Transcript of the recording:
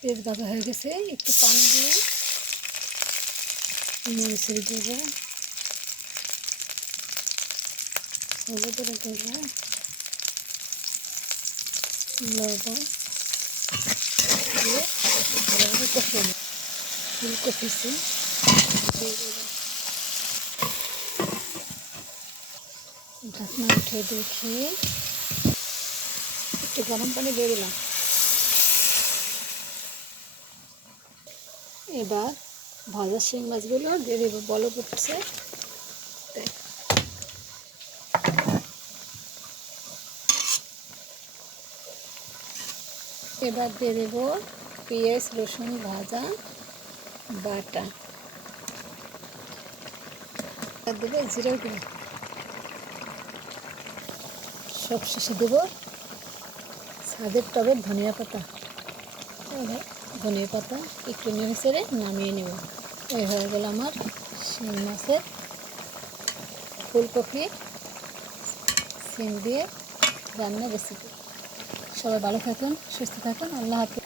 পেঁয়াজ ভাজা হয়ে গেছে, একটু পানি দিয়ে মরিচের দেবো, হলুদের দেবো, লবণ দিয়ে ভালোভাবে কষিয়ে নেব। ফুলকপিছি দিয়ে দেবো। ঢাকনা উঠে দেখে একটু গরম পানি দিয়ে দিলাম। এবার ভাজা শিং মাছগুলো দিয়ে দেবো, বলক উঠছে। এবার দিয়ে দেবো পেঁয়াজ রসুন ভাজা বাটা, আর দেবো জিরার গুঁড়ো। সব শেষে দেবো ছাদের টবের ধনিয়া পাতা। ধনিয়া পাতা একটু নেড়ে চেড়ে নামিয়ে নেব। এই হয়ে গেল আমার শিং মাছের ফুলকপি সিম দিয়ে রান্না রেসিপি। সবাই ভালো থাকুন, সুস্থ থাকুন, আল্লাহ হাফেজ।